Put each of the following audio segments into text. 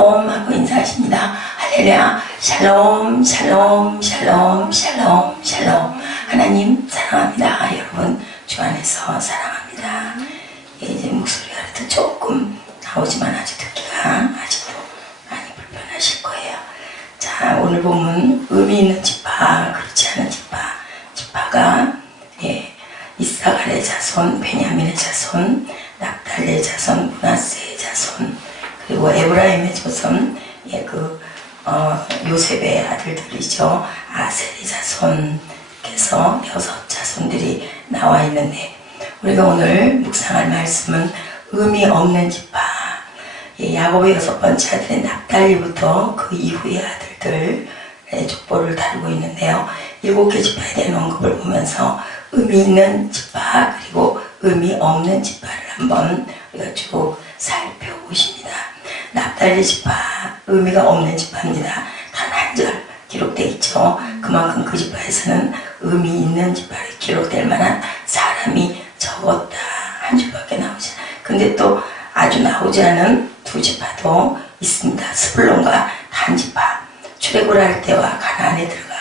샬롬 하고 인사하십니다. 할렐루야. 샬롬 샬롬 샬롬 샬롬 샬롬. 하나님 사랑합니다. 여러분 주 안에서 사랑합니다. 이제 목소리가 그래도 조금 나오지만 아직 듣기가 아직도 많이 불편하실 거예요. 자, 오늘 보면 의미 있는 지파, 그렇지 않은 지파. 지파가 이사갈의 자손, 베냐민의 자손, 납달리의 자손, 므낫세의 자손, 그리고 에브라임의 자손, 요셉의 아들들이죠. 아셀의 자손께서 6자손들이 나와 있는데, 우리가 오늘 묵상할 말씀은 의미 없는 지파, 야곱의 6번째 아들인 납달리부터 그 이후의 아들들의 족보를 다루고 있는데요. 7개 지파에 대한 언급을 보면서 의미 있는 지파 그리고 의미 없는 지파를 한번 우리가 쭉 살펴보십니다. 납달리 지파, 의미가 없는 지파입니다. 단 한 절 기록되어 있죠. 그만큼 그 지파에서는 의미 있는 지파로 기록될 만한 사람이 적었다. 한 줄밖에 나오지 않아요. 근데 또 아주 나오지 않은 두 지파도 있습니다. 스불론과 단 지파. 출애굽을 할 때와 가나안에 들어가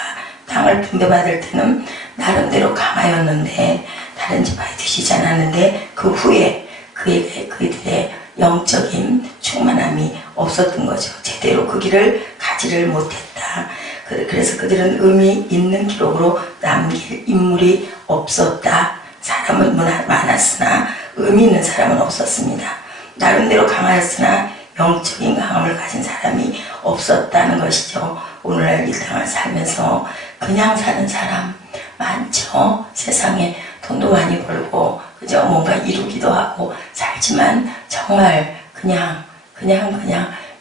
땅을 분배받을 때는 나름대로 강하였는데 다른 지파에 드시지 않았는데 그 후에 그들의 영적인 충만함이 없었던 거죠. 제대로 그 길을 가지를 못했다. 그래서 그들은 의미 있는 기록으로 남길 인물이 없었다. 사람은 많았으나 의미 있는 사람은 없었습니다. 나름대로 강하였으나 영적인 강함을 가진 사람이 없었다는 것이죠. 오늘날 이 땅을 살면서 그냥 사는 사람 많죠. 세상에 돈도 많이 벌고 그저 뭔가 이루기도 하고 살지만 정말 그냥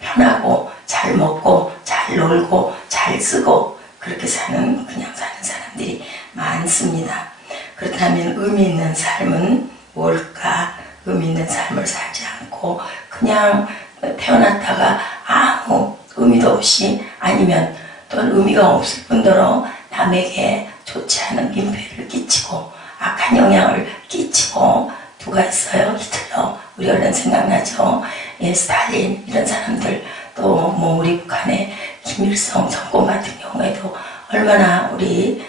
편하고 잘 먹고 잘 놀고 잘 쓰고 그렇게 그냥 사는 사람들이 많습니다. 그렇다면 의미 있는 삶은 뭘까? 의미 있는 삶을 살지 않고 그냥 태어났다가 아무 의미도 없이 아니면 또는 의미가 없을 뿐더러 남에게 좋지 않은 민폐를 끼치고 악한 영향을 끼치고 누가 있어요? 히틀러. 우리 얼른 생각나죠? 스탈린 이런 사람들 또 우리 북한의 김일성 정권 같은 경우에도 얼마나 우리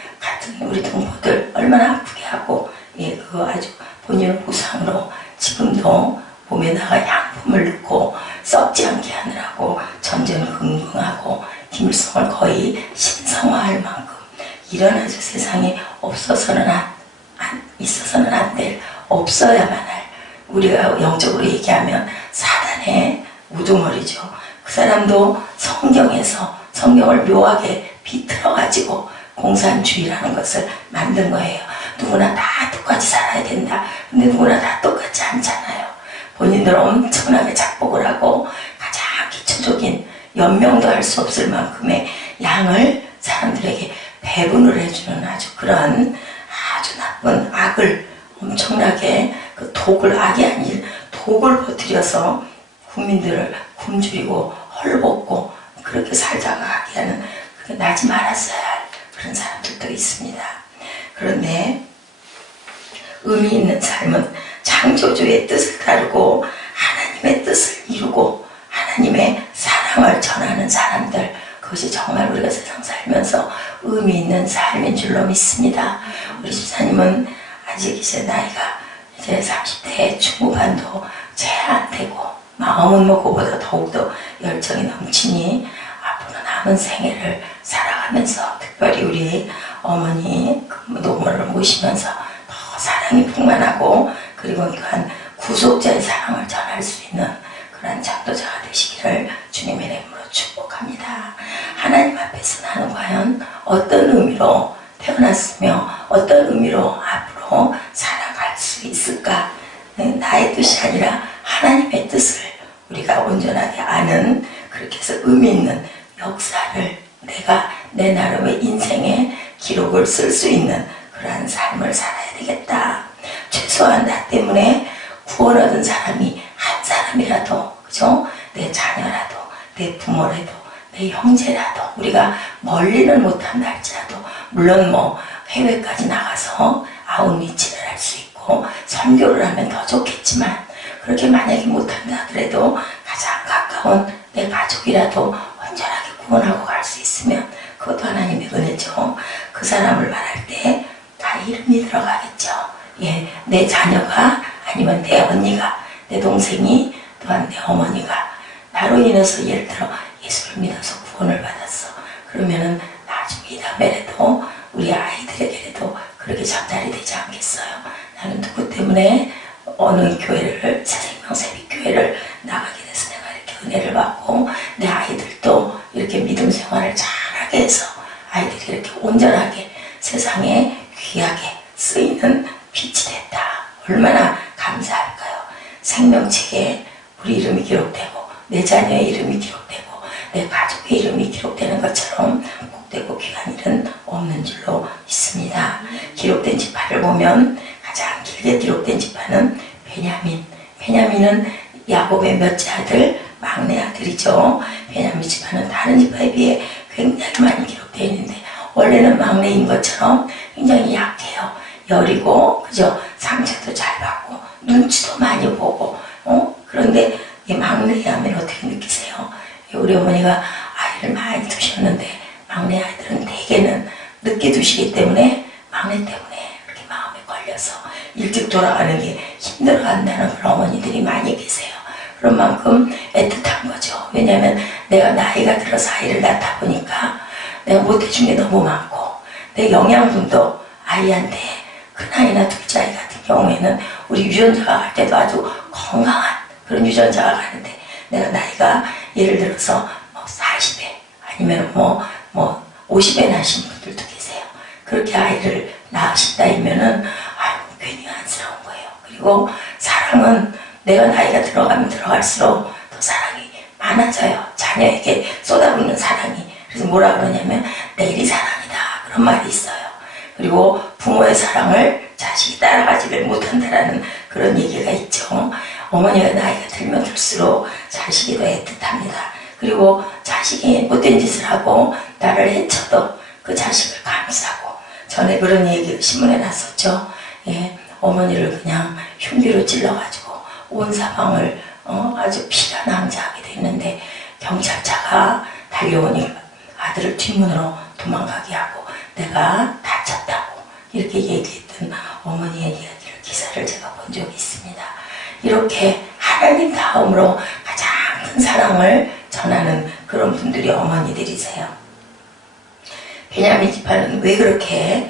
동포들 얼마나 아프게 하고 그거 아주 본인을 보상으로 지금도 몸에다가 양품을 넣고 썩지 않게 하느라고 전전긍긍하고 김일성을 거의 신성화할 만큼 이런 아주 세상에 있어서는 안 될, 없어야만 할, 우리가 영적으로 얘기하면 사단의 우두머리죠. 그 사람도 성경을 묘하게 비틀어가지고 공산주의라는 것을 만든 거예요. 누구나 다 똑같이 살아야 된다. 근데 누구나 다 똑같지 않잖아요. 본인들 엄청나게 작복을 하고 가장 기초적인 연명도 할 수 없을 만큼의 양을 사람들에게 배분을 해주는 아주 그런 아주 나쁜 악을 엄청나게 악이 아닌 독을 퍼뜨려서 국민들을 굶주리고 헐벗고 그렇게 살다가 하게 하는 나지 말았어야 할 그런 사람들도 있습니다. 그런데 의미 있는 삶은 창조주의 뜻을 따르고 하나님의 뜻을 이루고 하나님의 사랑을 전하는 사람들, 그것이 정말 우리가 세상 살면서 의미 있는 삶인 줄로 믿습니다. 우리 집사님은 아직 이제 나이가 이제 30대 중후반도 채 안 되고 마음은 그보다 더욱더 열정이 넘치니 앞으로 남은 생애를 살아가면서 특별히 우리 어머니 노모를 모시면서 더 사랑이 풍만하고 그리고 또한 구속자의 사랑을 전할 수 있는 그런 전도자가 되시기를 주님의 이름으로 축복합니다. 하나님 앞에서 나는 과연 어떤 의미로 태어났으며 어떤 의미로 앞으로 살아갈 수 있을까? 나의 뜻이 아니라 하나님의 뜻을 우리가 온전하게 아는, 그렇게 해서 의미 있는 역사를 내가 내 나름의 인생의 기록을 쓸 수 있는 그러한 삶을 살아야 되겠다. 최소한 나 때문에 구원 얻은 사람이 한 사람이라도, 그죠? 내 자녀라도, 내 부모라도, 내 형제라도, 우리가 멀리는 못한다 할지라도, 물론 해외까지 나가서 아웃리치를 할 수 있고 선교를 하면 더 좋겠지만, 그렇게 만약에 못한다 하더라도 가장 가까운 가까운 내 가족이라도 온전하게 구원하고 갈 수 있으면 그것도 하나님의 은혜죠. 그 사람을 말할 때 다 이름이 들어가겠죠. 예, 내 자녀가 아니면 내 언니가, 내 동생이, 또한 내 어머니가 나로 인해서 예를 들어 예수를 믿어서 구원을 받았어. 그러면은 나중에 이 다음에라도 우리 아이들에게라도 그렇게 전달이 되지 않겠어요. 나는 누구 때문에 어느 교회를, 새생명 세빛교회를 나가게 돼서 내가 이렇게 은혜를 받고 내 아이들도 이렇게 믿음 생활을 잘하게 해서 아이들이 이렇게 온전하게 세상에 귀하게 쓰이는 빛이 됐다. 얼마나 감사할까요? 생명책에 우리 이름이 기록되고 내 자녀의 이름이 기록되고 내 가족의 이름이 기록되는 것처럼 복되고 귀한 일은 없는 줄로 믿습니다. 기록된 지파를 보면 가장 길게 기록된 지파는 베냐민. 베냐민은 야곱의 몇째 아들, 막내 아들이죠. 베냐민 지파는 다른 지파에 비해 굉장히 많이 기록되어 있는데 원래는 막내인 것처럼 굉장히 약해요. 여리고 그죠? 상처도 잘 받고 눈치도 많이 보고 그런데 이 막내에 하면 어떻게 느끼세요? 우리 어머니가 아이를 많이 두셨는데 막내 아이들은 대개는 늦게 두시기 때문에 막내 때문에 그렇게 마음에 걸려서 일찍 돌아가는 게 힘들어한다는 그런 어머니들이 많이 계세요. 그런 만큼 애틋한 거죠. 왜냐하면 내가 나이가 들어서 아이를 낳다 보니까 내가 못해준 게 너무 많고 내 영양분도 아이한테 큰아이나 둘째 아이 같은 경우에는 우리 유전자가 갈 때도 아주 건강한 그런 유전자가 가는데 내가 나이가 예를 들어서 40에 아니면 50에 나신 분들도 계세요. 그렇게 아이를 낳으신다면은 괜히 안쓰러운 거예요. 그리고 사랑은 내가 나이가 들어가면 들어갈수록 더 사랑이 많아져요. 자녀에게 쏟아붓는 사랑이. 그래서 뭐라 그러냐면 내일이 사랑이다 그런 말이 있어요. 그리고 부모의 사랑을 자식이 따라가지를 못한다라는 그런 얘기가 있죠. 어머니가 나이가 들면 들수록 자식이 더 애틋합니다. 그리고 자식이 못된 짓을 하고 나를 해쳐도 그 자식을 감싸고 전에 그런 얘기 신문에 났었죠. 예, 어머니를 그냥 흉기로 찔러가지고 온 사방을 아주 피가 낭자하게 됐는데 경찰차가 달려오니 아들을 뒷문으로 도망가게 하고 내가 다쳤다고 이렇게 얘기했던 어머니의 이야기를 기사를 제가 본 적이 있습니다. 이렇게 하나님 다음으로 가장 큰 사랑을 전하는 그런 분들이 어머니들이세요. 베냐민 지파는 왜 그렇게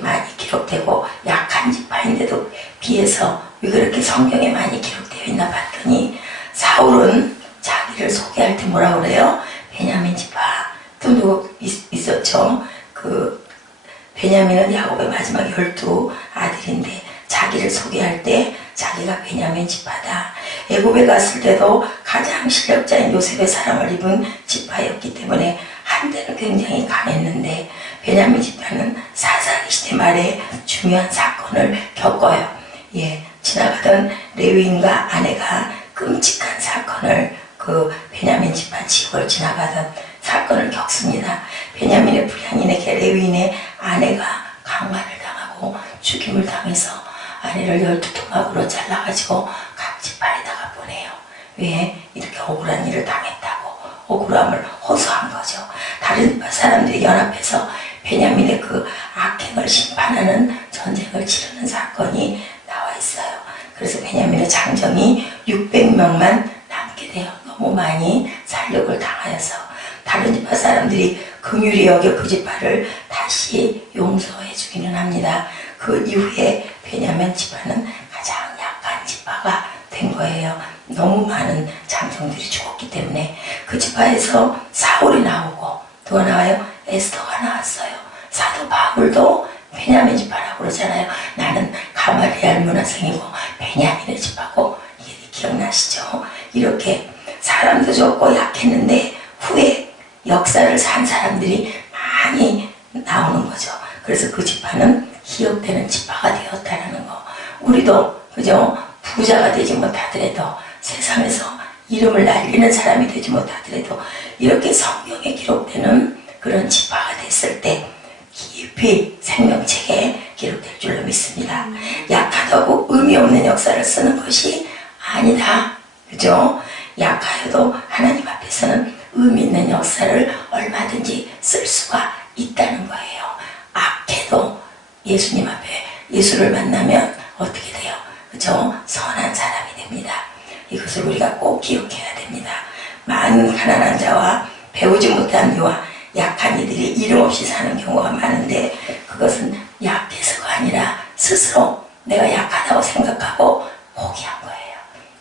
많이 기록되고 약한 지파인데도 비해서 왜 그렇게 성경에 많이 기록되어 있나 봤더니 사울은 자기를 소개할 때 뭐라 그래요? 베냐민 지파. 또 누구 있었죠? 베냐민은 야곱의 마지막 12 아들인데 자기를 소개할 때 자기가 베냐민 지파다. 애굽에 갔을 때도 가장 실력자인 요셉의 사랑을 입은 지파였기 때문에 한때는 굉장히 강했는데 베냐민 지파는 사사기 시대 말에 중요한 사건을 겪어요. 예, 지나가던 레위인과 아내가 끔찍한 사건을 베냐민 지파 지역을 지나가던 사건을 겪습니다. 베냐민의 불량인에게 레위인의 아내가 강간을 당하고 죽임을 당해서 아내를 12토막으로 잘라가지고 각 지파에다가 보내요. 왜? 이렇게 억울한 일을 당했다고 억울함을 호소한 거죠. 다른 사람들이 연합해서 베냐민의 그 악행을 심판하는 전쟁을 치르는 사건이 나와 있어요. 그래서 베냐민의 장정이 600명만 남게 돼요. 너무 많이 살육을 당하여서 다른 지파 사람들이 긍휼히 여겨 그 지파를 다시 용서해 주기는 합니다. 그 이후에 베냐민 지파는 가장 약한 지파가 된 거예요. 너무 많은 장정들이 죽었기 때문에 그 지파에서 사울이 나오고 누가 나와요? 에스더가 나왔어요. 사도 바울도 베냐민 지파라고 그러잖아요. 나는 가말리알 문화생이고 베냐민의 지파고 이게 기억나시죠? 이렇게 사람도 적고 약했는데 후에 역사를 산 사람들이 많이 나오는 거죠. 그래서 그 지파는 기억되는 지파가 되었다는 거. 우리도 그죠? 부자가 되지 못하더라도 세상에서 이름을 날리는 사람이 되지 못하더라도 이렇게 성경에 기록되는 그런 지파가 됐을 때 깊이 생명책에 기록될 줄로 믿습니다. 약하다고 의미 없는 역사를 쓰는 것이 아니다. 그죠? 약하여도 하나님 앞에서는 의미 있는 역사를 얼마든지 쓸 수가 있다는 거예요. 악해도 예수님 앞에 예수를 만나면 어떻게 돼요? 그죠? 선한 사람이 됩니다. 이것을 우리가 꼭 기억해야 됩니다. 많은 가난한 자와 배우지 못한 이와 약한 이들이 이름 없이 사는 경우가 많은데 그것은 약해서가 아니라 스스로 내가 약하다고 생각하고 포기한 거예요.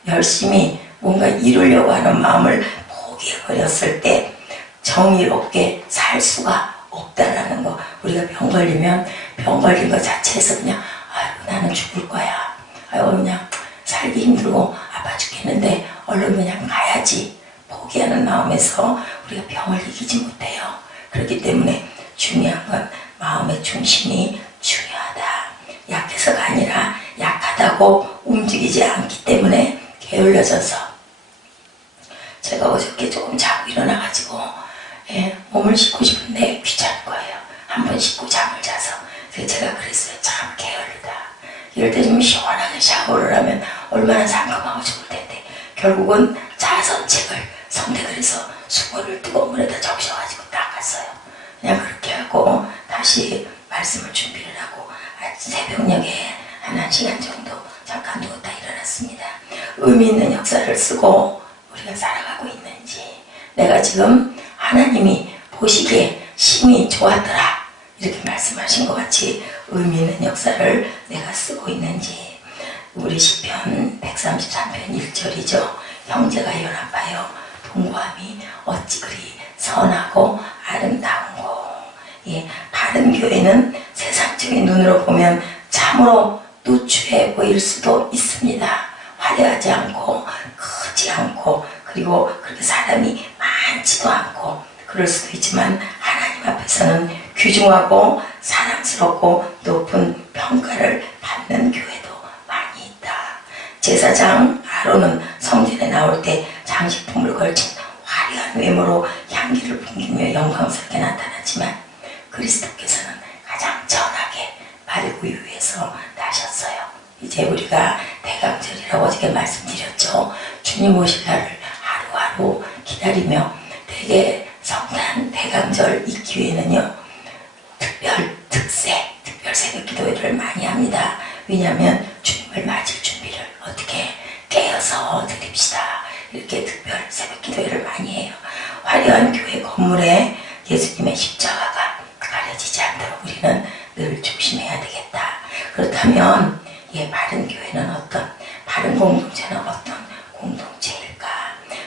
열심히 뭔가 이루려고 하는 마음을 포기해버렸을 때 정의롭게 살 수가 없다라는 거. 우리가 병 걸리면 병 걸린 것 자체에서 그냥 아이고 나는 죽을 거야. 아이고 그냥 살기 힘들고 아파 죽겠는데 얼른 그냥 가야지. 포기하는 마음에서 우리가 병을 이기지 못해요. 그렇기 때문에 중요한 건 마음의 중심이 중요하다. 약해서가 아니라 약하다고 움직이지 않기 때문에 게을러져서 제가 어저께 조금 자고 일어나가지고 몸을 씻고 싶은데 귀찮은 거예요. 한번 씻고 잠을 자서. 그래서 제가 그랬어요. 참 게을르다. 이럴 때 좀 시원하게 샤워를 하면 얼마나 상큼하고 좋을 텐데 결국은 자선책을 선택을 해서 수건을 뜨거운 물에다 적셔가지고 닦았어요. 그냥 그렇게 하고 다시 말씀을 준비를 하고 새벽녘에 한 1시간 정도 잠깐 누웠다 일어났습니다. 의미 있는 역사를 쓰고 우리가 살아가고 있는지, 내가 지금 하나님이 보시기에 심히 좋았더라 이렇게 말씀하신 것 같이 의미 있는 역사를 내가 쓰고 있는지. 우리 시편 133편 1절이죠. 형제가 연합하여 동거함이 어찌 그리 선하고 아름다운고. 예, 바른 교회는 세상적인 눈으로 보면 참으로 누추해 보일 수도 있습니다. 화려하지 않고 크지 않고 그리고 그렇게 사람이 많지도 않고 그럴 수도 있지만 하나님 앞에서는 귀중하고 사랑스럽고 높은 평가를 받는 교회도 많이 있다. 제사장 아론은 성전에 나올 때 장식품을 걸친 화려한 외모로 향기를 풍기며 영광스럽게 나타났지만 그리스도께서는 가장 전하게 발구유 위에서 나셨어요. 이제 우리가 대강절이라고 어저께 말씀드렸죠. 주님 오실 날을 하루하루 기다리며 대개 성탄 대강절 이 기회는요 특별 새벽 기도회를 많이 합니다. 왜냐하면 주님을 맞을 준비를 어떻게 깨어서 드립시다. 이렇게 특별 새벽 기도회를 많이 해요. 화려한 교회 건물에 예수님의 십자가가 가려지지 않도록 우리는 늘 조심해야 되겠다. 그렇다면 바른 교회는 바른 공동체는 어떤 공동체일까?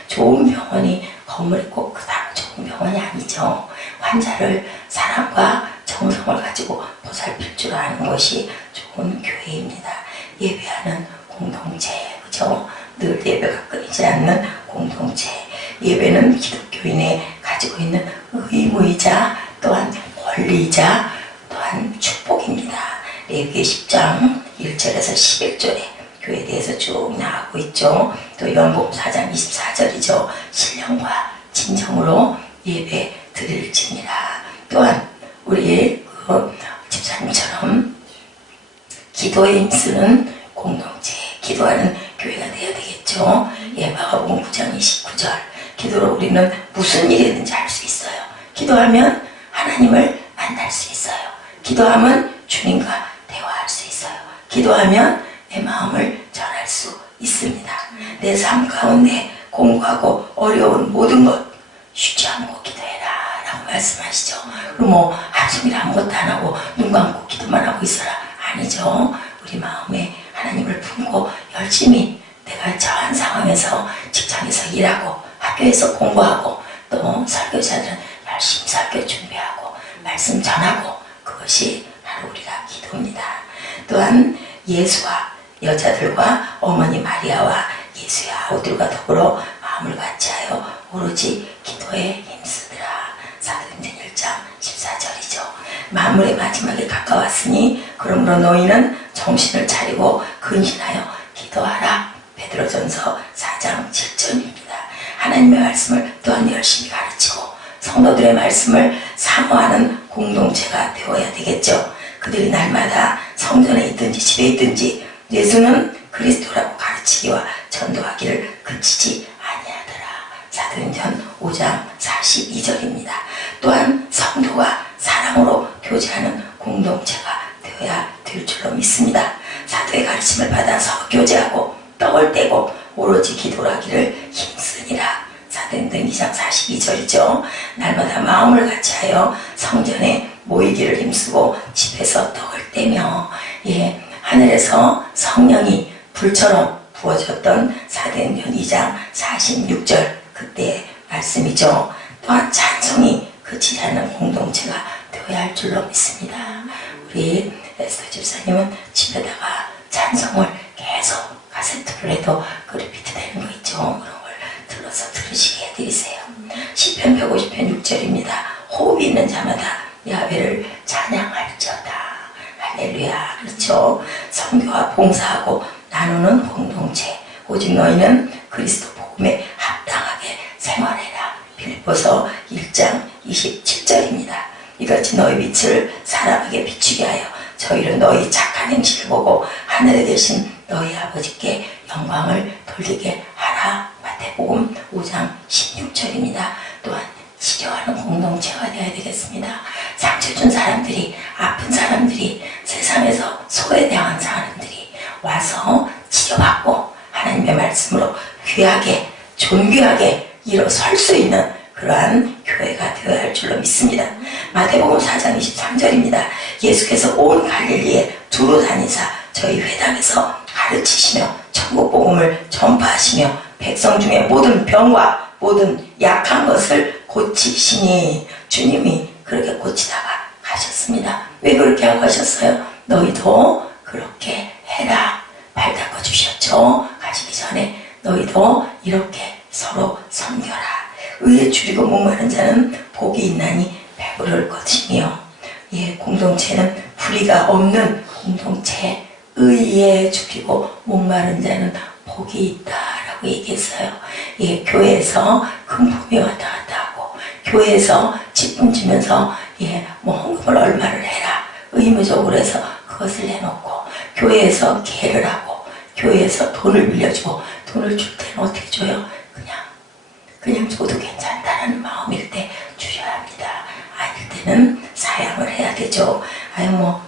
좋은 병원이 건물이 꼭 그다음 좋은 병원이 아니죠. 환자를 사랑과 정성을 가지고 보살필 줄 아는 것이 좋은 교회입니다. 예배하는 공동체, 그죠? 늘 예배가 끊이지 않는 공동체. 예배는 기독교인의 가지고 있는 의무이자 또한 권리이자 또한 축복입니다. 레위기 10장 1절에서 11절에 교회에 대해서 쭉 나가고 있죠. 또 요한복음 4장 24절이죠. 신령과 진정으로 예배 드릴지니라. 또한 우리 집사님처럼 기도에 힘쓰는 공동체, 기도하는 교회가 되어야 되겠죠. 마가복음 9장 29절. 기도로 우리는 무슨 일이든지 할 수 있어요. 기도하면 하나님을 만날 수 있어요. 기도하면 주님과 대화할 수 있어요. 기도하면 내 마음을 전할 수 있습니다. 내 삶 가운데 공고하고 어려운 모든 것 쉬지 않고 기도해라 라고 말씀하시죠. 그럼 한숨일 아무것도 안 하고 눈 감고 기도만 하고 있어라 아니죠. 우리 마음에 하나님을 품고 열심히 내가 처한 상황에서 직장에서 일하고 학교에서 공부하고 또 설교자들은 열심히 설교 준비하고 말씀 전하고 그것이 바로 우리가 기도입니다. 또한 예수와 여자들과 어머니 마리아와 예수의 아우들과 더불어 마음을 같이하여 오로지 기도에 힘쓰더라. 사도행전 1장 14절이죠. 만물의 마지막에 가까웠으니 그러므로 너희는 정신을 차리고 근신하여 기도하라. 베드로전서 4장 7절입니다. 하나님의 말씀을 또한 열심히 가르치고 성도들의 말씀을 사모하는 공동체가 되어야 되겠죠. 그들이 날마다 성전에 있든지 집에 있든지 예수는 그리스도라고 가르치기와 전도하기를 그치지 아니하다. 5장 42절입니다. 또한 성도가 사랑으로 교제하는 공동체가 되어야 될 줄로 믿습니다. 사도의 가르침을 받아 서로 교제하고 떡을 떼고 오로지 기도를 하기를 힘쓰니라. 사도행전 2장 42절이죠. 날마다 마음을 같이하여 성전에 모이기를 힘쓰고 집에서 떡을 떼며, 하늘에서 성령이 불처럼 부어졌던 사도행전 2장 46절 그때의 말씀이죠. 또한 찬송이 그치지 않는 공동체가 되어야 할 줄로 믿습니다. 우리 에스더 집사님은 집에다가 찬송을 계속 카세트를 해도 그 리피트 되는 거 있죠. 그런 걸 들어서 들으시게 해드리세요. 시편 150편 6절입니다. 호흡이 있는 자마다 야훼를 찬양할지어다. 할렐루야. 그렇죠. 선교와 봉사하고 나누는 공동체, 오직 너희는 그리스도 복음에 합당하게 생활해라. 빌립보서 1장 27절입니다. 이같이 너희 빛을 사람에게 비추게 하여 저희를 너희 착한 행실을 보고 하늘에 계신 너희 아버지께 영광을 돌리게 하라. 마태복음 5장 16절입니다. 또한 치료하는 공동체가 되어야 되겠습니다. 상처 준 사람들이, 아픈 사람들이, 세상에서 소외당한 사람들이 와서 치료받고 하나님의 말씀으로 귀하게, 존귀하게 일어설 수 있는 그러한 교회가 되어야 할 줄로 믿습니다. 마태복음 4장 23절입니다. 예수께서 온 갈릴리에 두루 다니사 저희 회당에서 가르치시며 천국 복음을 전파하시며 백성 중에 모든 병과 모든 약한 것을 고치시니, 주님이 그렇게 고치다가 가셨습니다. 왜 그렇게 하고 가셨어요? 너희도 그렇게 해라. 발 닦아 주셨죠. 가시기 전에 너희도 이렇게 서로 섬겨라. 의에 줄이고 목마른 자는 복이 있나니 배부를 것이며, 공동체는 불의가 없는 공동체, 의에 줄이고 목마른 자는 복이 있다라고 얘기했어요. 교회에서 금품이 왔다 갔다 하고, 교회에서 직분 주면서 헌금을 얼마를 해라 의무적으로 해서 그것을 내놓고, 교회에서 계를 하고, 교회에서 돈을 빌려주고, 돈을 줄 때는 어떻게 줘요? 그냥 줘도 괜찮다라는 마음일 때 주셔야 합니다. 아닐 때는 사양을 해야 되죠. 안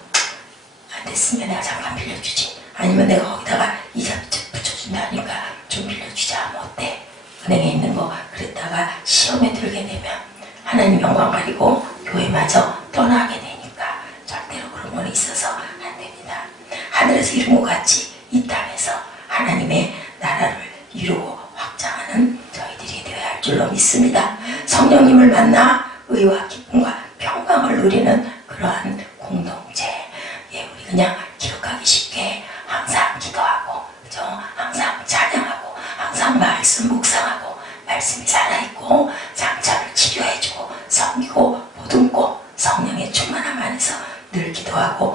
됐으면 내가 잠깐 빌려주지. 아니면 내가 거기다가 이자 붙여준다 하니까 좀 빌려주자. 어때? 은행에 있는 거. 그랬다가 시험에 들게 되면 하나님 영광 가리고 교회마저 떠나게 되니까 절대로 그런 건 있어서 안 됩니다. 하늘에서 이룬 것 같이 이 땅에서 하나님의 나라를 이루고 확장하는 저희들이 되어야 할 줄로 믿습니다. 성령님을 만나 의와 기쁨과 평강을 누리는 그러한 공동체. 우리 그냥 기억하기 쉽게 항상 기도하고, 그죠? 항상 찬양하고, 항상 말씀 묵상하고, 말씀이 살아있고, 상처를 치료해주고, 섬기고, 보듬고, 성령의 충만함 안에서 늘 기도하고